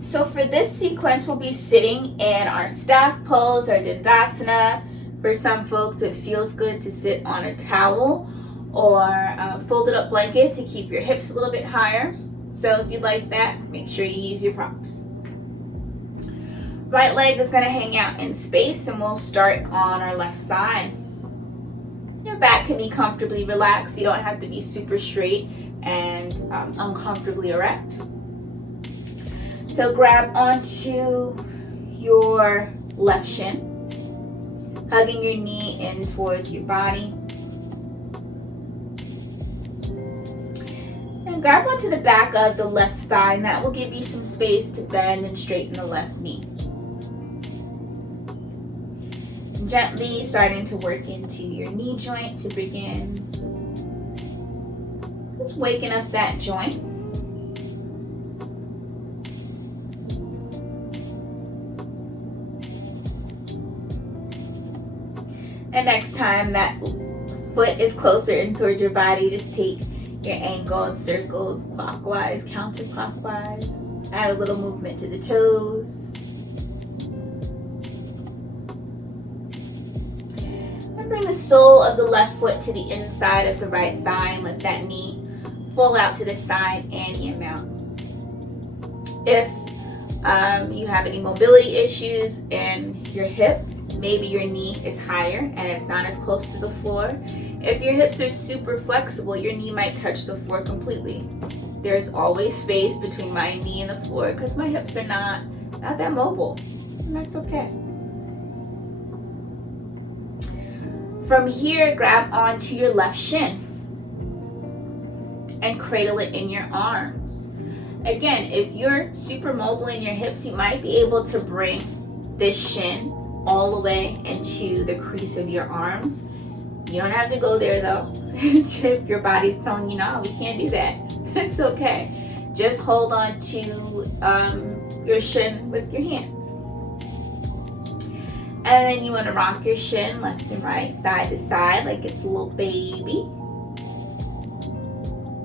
So for this sequence, we'll be sitting in our staff pose or dandasana. For some folks, it feels good to sit on a towel or a folded up blanket to keep your hips a little bit higher. So if you'd like that, make sure you use your props. Right leg is going to hang out in space, and we'll start on our left side. Your back can be comfortably relaxed. You don't have to be super straight and uncomfortably erect. So grab onto your left shin, hugging your knee in towards your body. And grab onto the back of the left thigh, and that will give you some space to bend and straighten the left knee. Gently starting to work into your knee joint to begin just waking up that joint. And next time that foot is closer in towards your body, just take your ankle in circles, clockwise, counterclockwise. Add a little movement to the toes. And bring the sole of the left foot to the inside of the right thigh and let that knee fall out to the side any amount. If you have any mobility issues in your hip, maybe your knee is higher and it's not as close to the floor. If your hips are super flexible, your knee might touch the floor completely. There's always space between my knee and the floor because my hips are not that mobile, and that's okay. From here, grab onto your left shin and cradle it in your arms. Again, if you're super mobile in your hips, you might be able to bring this shin all the way into the crease of your arms. You don't have to go there though. If your body's telling you, no, we can't do that, it's okay. Just hold on to your shin with your hands. And then you want to rock your shin left and right, side to side, like it's a little baby.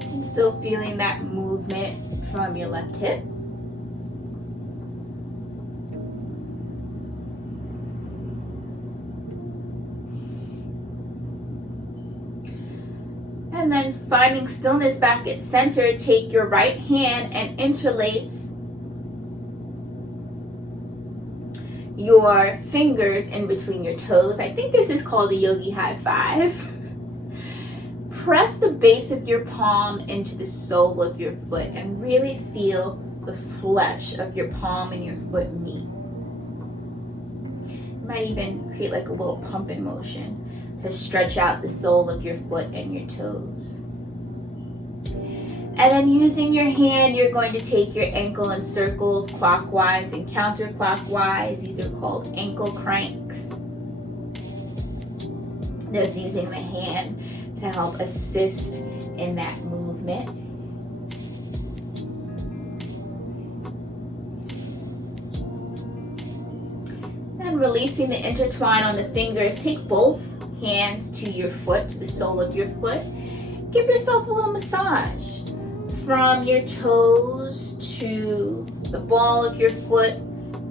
I'm still feeling that movement from your left hip. And then finding stillness back at center, take your right hand and interlace your fingers in between your toes. I think this is called a yogi high five. Press the base of your palm into the sole of your foot and really feel the flesh of your palm and your foot meet. You might even create like a little pumping motion to stretch out the sole of your foot and your toes. And then using your hand, you're going to take your ankle in circles clockwise and counterclockwise. These are called ankle cranks. Just using the hand to help assist in that movement. And releasing the intertwine on the fingers, take both hands to your foot, to the sole of your foot. Give yourself a little massage from your toes to the ball of your foot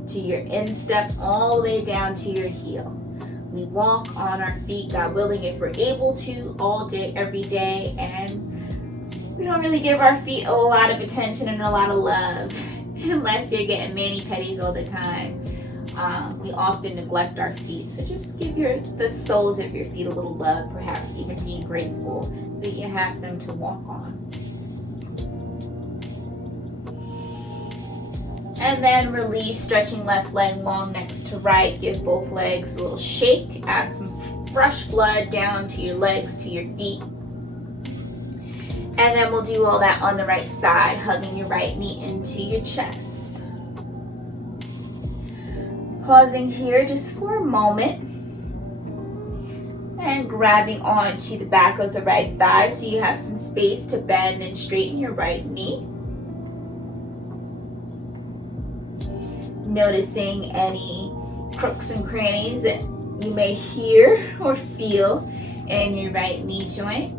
to your instep, all the way down to your heel. We walk on our feet, God willing, if we're able to, all day, every day, and we don't really give our feet a lot of attention and a lot of love unless you're getting mani-pedis all the time. We often neglect our feet, so just give the soles of your feet a little love, perhaps even being grateful that you have them to walk on. And then release, stretching left leg long next to right. Give both legs a little shake. Add some fresh blood down to your legs, to your feet. And then we'll do all that on the right side, hugging your right knee into your chest. Pausing here just for a moment. And grabbing onto the back of the right thigh so you have some space to bend and straighten your right knee. Noticing any crooks and crannies that you may hear or feel in your right knee joint.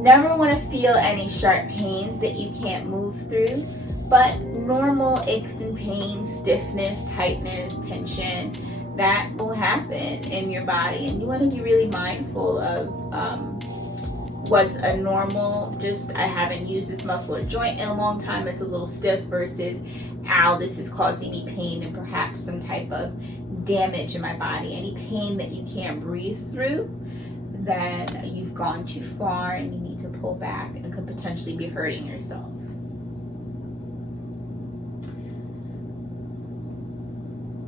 Never want to feel any sharp pains that you can't move through, But normal aches and pains, stiffness, tightness, tension, that will happen in your body. And you want to be really mindful of what's a normal, just I haven't used this muscle or joint in a long time, it's a little stiff, versus, ow, this is causing me pain and perhaps some type of damage in my body. Any pain that you can't breathe through, then you've gone too far and you need to pull back and could potentially be hurting yourself.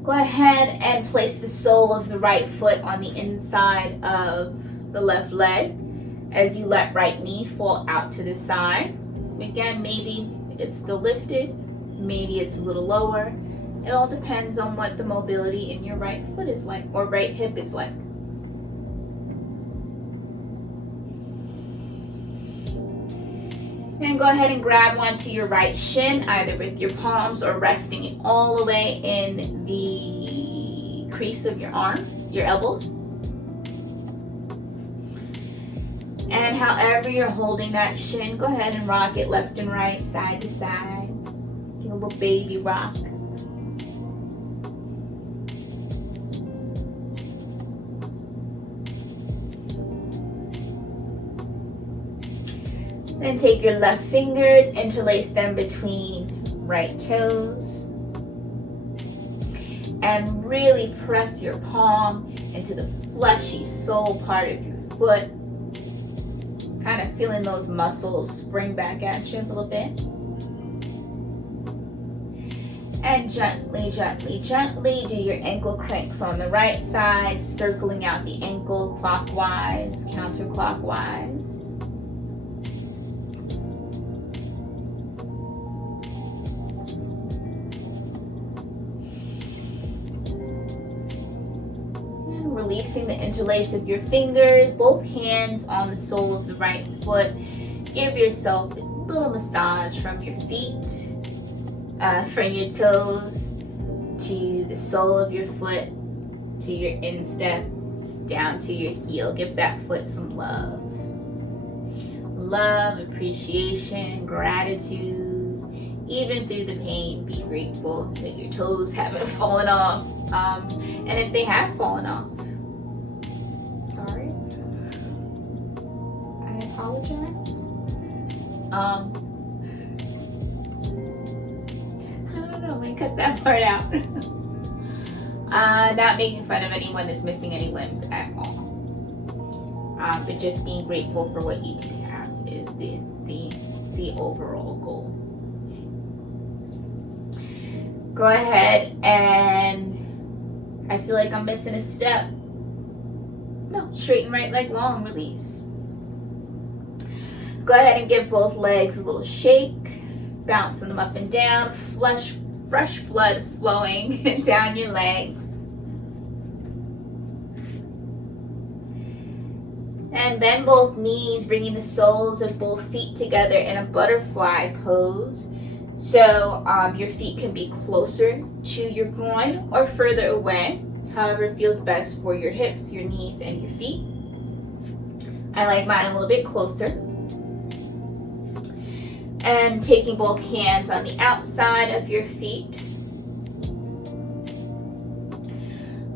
Go ahead and place the sole of the right foot on the inside of the left leg as you let right knee fall out to the side. Again, maybe it's still lifted, maybe it's a little lower. It all depends on what the mobility in your right foot is like, or right hip is like. And go ahead and grab onto your right shin, either with your palms or resting it all the way in the crease of your arms, your elbows. And however you're holding that shin, go ahead and rock it left and right, side to side. Give a little baby rock. Then take your left fingers, interlace them between right toes, and really press your palm into the fleshy sole part of your foot. Kind of feeling those muscles spring back at you a little bit. And gently, gently, gently do your ankle cranks on the right side, circling out the ankle clockwise, counterclockwise. Releasing the interlace of your fingers, both hands on the sole of the right foot. Give yourself a little massage from your feet, from your toes to the sole of your foot, to your instep, down to your heel. Give that foot some love. Love, appreciation, gratitude. Even through the pain, be grateful that your toes haven't fallen off. And if they have fallen off, sorry, I apologize. I don't know, I'm gonna cut that part out. Not making fun of anyone that's missing any limbs at all. But just being grateful for what you do have is the overall goal. Go ahead and, I feel like I'm missing a step. No, straighten right leg long, release. Go ahead and give both legs a little shake, bouncing them up and down, fresh blood flowing down your legs. And bend both knees, bringing the soles of both feet together in a butterfly pose. So your feet can be closer to your groin or further away, however feels best for your hips, your knees, and your feet. I like mine a little bit closer. And taking both hands on the outside of your feet.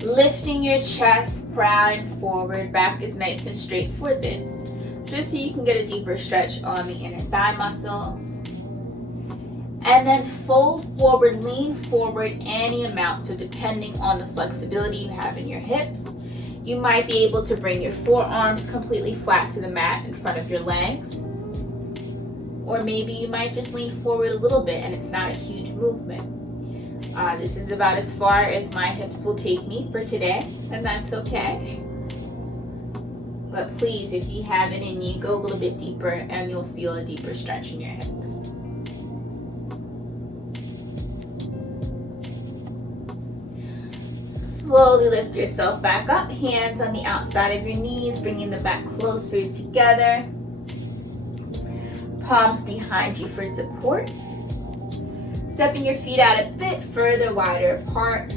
Lifting your chest proud and forward, back is nice and straight for this, just so you can get a deeper stretch on the inner thigh muscles. And then fold forward, lean forward any amount. So depending on the flexibility you have in your hips, you might be able to bring your forearms completely flat to the mat in front of your legs. Or maybe you might just lean forward a little bit and it's not a huge movement. This is about as far as my hips will take me for today, and that's okay. But please, if you have it in you, go a little bit deeper and you'll feel a deeper stretch in your hips. Slowly lift yourself back up, hands on the outside of your knees, bringing the back closer together. Palms behind you for support. Stepping your feet out a bit further, wider apart.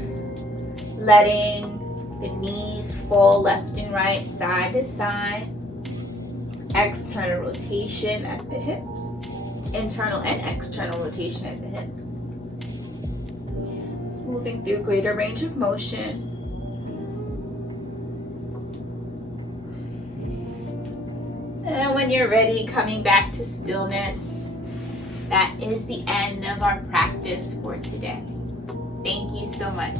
Letting the knees fall left and right, side to side. External rotation at the hips. internal and external rotation at the hips. It's moving through greater range of motion. And when you're ready, coming back to stillness. That is the end of our practice for today. Thank you so much.